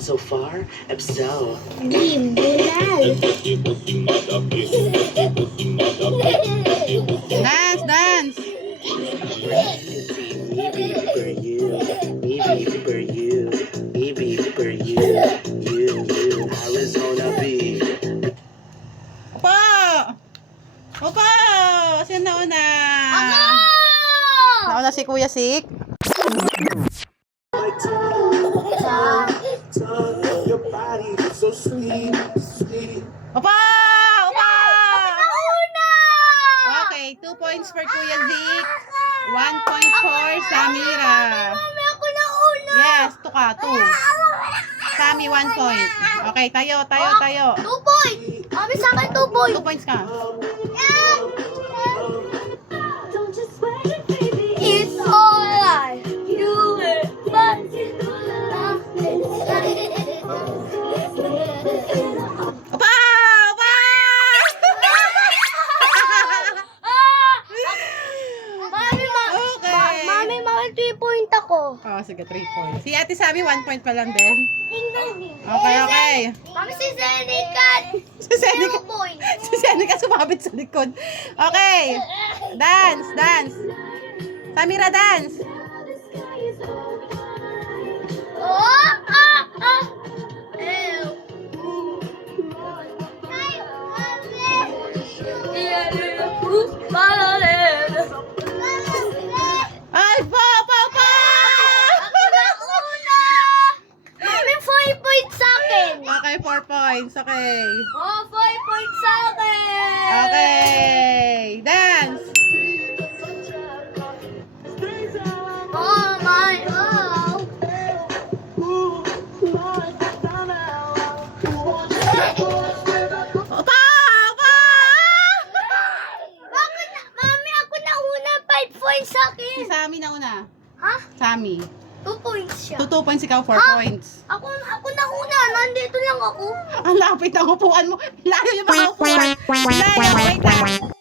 So far, Epsel. Dance, dance. Maybe for you, maybe for you, maybe for you, you, Arizona B. Opo! Opo! Sino nauna? Ako! Nauna si Kuya Sik. Your body is so sweet, sweet. Opo! Opo! Nauna! Okay, 2 points for Kuya Zik. 1 point for Samira. Mami, ako nauna! Yes, to ka, 2. Sami, 1 point. Okay, tayo. 2 points! Mami, sa akin 2 points! 2 points ka. It's alright. You will find it. Opa! Opa! Okay. Mami, 3 point ako. Oh, sige, 3 points. Si Ate Sami, 1 point pa lang din. Okay. Mami, si Zenikat. Si Seneca, 0 points. si Seneca sumabit sa likod. Okay. Dance. Samira, dance. Oh, Ew. Ay, pa! Ako na una! Mami, 5 points sa akin. Okay, 4 points. Okay. Oh, 5 points sa akin. Okay. Dance. Oh my God. Opa! Bakit Mami, ako na una. 5 points sa Si akin. Sami na una. Ha? Sami. 2 points siya. 2 points, ikaw 4 Ha? points. Ako na una. Nandito lang ako. Ang lapit ng upuan mo. Layo yung mga upuan. Layo, wait lang.